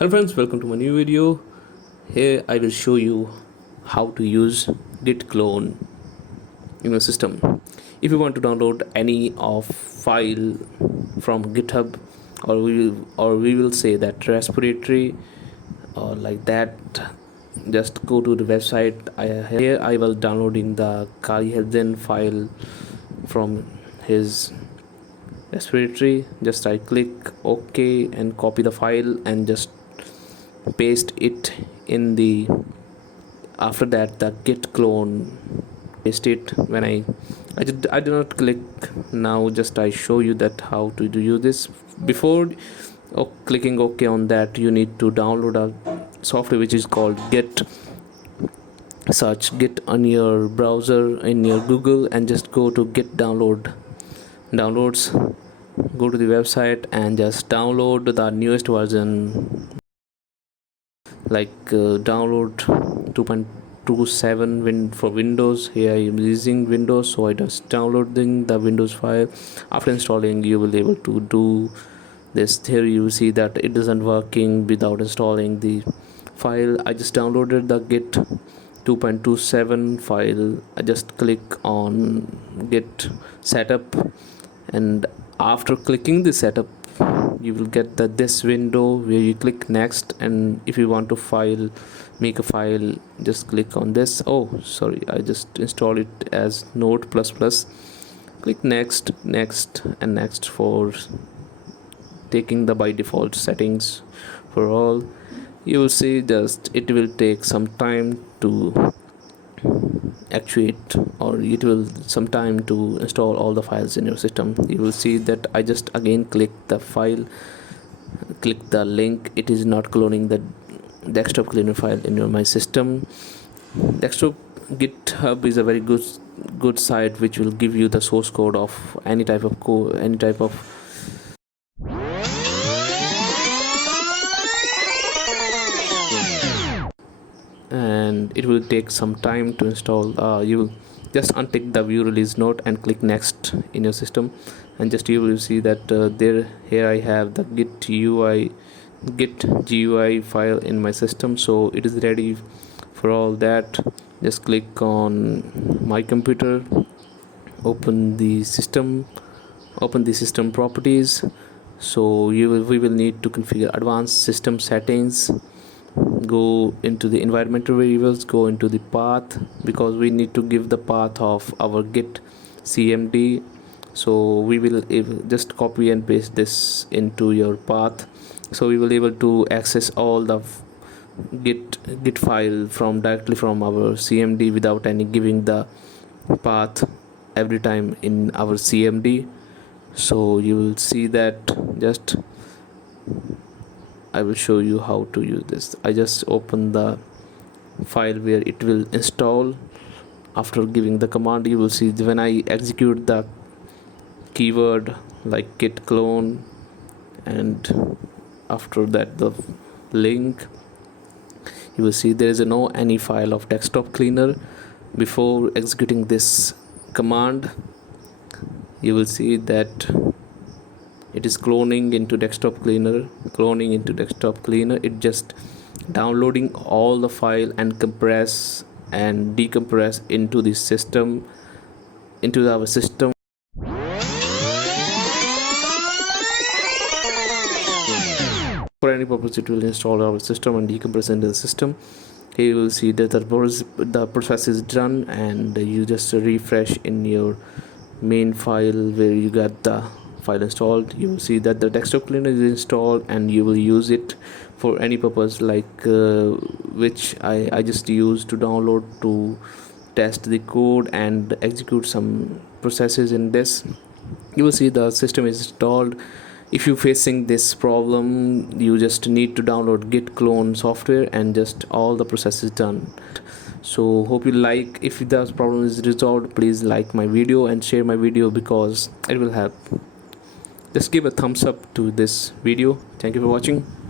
Hello friends, welcome to my new video. Here I will show you how to use git clone in your system. If you want to download any of file from GitHub, or we will say that repository or like that, just go to the website. Here I will downloading the Kali Hedden file from his repository. Just I click OK and copy the file and just paste it in the, after that the git clone, paste it. When I do not click now, just I show you that how to do this. Before clicking OK on that, you need to download a software which is called Git. Search Git on your browser in your Google and just go to Git downloads. Go to the website and just download the newest version, like download 2.27 for Windows. Here I am using Windows, so I just downloading the Windows file. After installing, you will be able to do this. Here you will see that it isn't working without installing the file. I just downloaded the Git 2.27 file. I just click on Git setup, and after clicking the setup, you will get this window where you click next. And if you want to make a file, just click on this. Oh sorry, I just install it as Node++. Click next, and next for taking the by default settings for all. You will see just it will take some time to actuate, or it will some time to install all the files in your system. You will see that I just again click the file, click the link. It is not cloning the desktop cleaner file in my system. Desktop GitHub is a very good site which will give you the source code of any type of code, and it will take some time to install. You will just untick the view release note and click next in your system, and just you will see that here I have the git GUI file in my system, so it is ready for all that. Just click on my computer, open the system properties. So we will need to configure advanced system settings. Go into the environmental variables, go into the path, because we need to give the path of our git cmd. So we will just copy and paste this into your path, so we will able to access all the git file directly from our cmd without any giving the path every time in our cmd. So you will see that just I will show you how to use this. I just open the file where it will install. After giving the command, you will see when I execute the keyword like git clone, and after that the link, you will see there is no any file of desktop cleaner. Before executing this command, you will see that it is cloning into desktop cleaner. It just downloading all the file and compress and decompress into the system, into our system. For any purpose, it will install our system and decompress into the system. Here you will see that the process is done, and you just refresh in your main file where you got the file installed. You will see that the desktop cleaner is installed, and you will use it for any purpose, like which I just use to download to test the code and execute some processes in this. You will see the system is installed. If you're facing this problem, you just need to download git clone software and just all the process is done. So hope you like. If the problem is resolved, please like my video and share my video, because it will help. Just give a thumbs up to this video. Thank you for watching.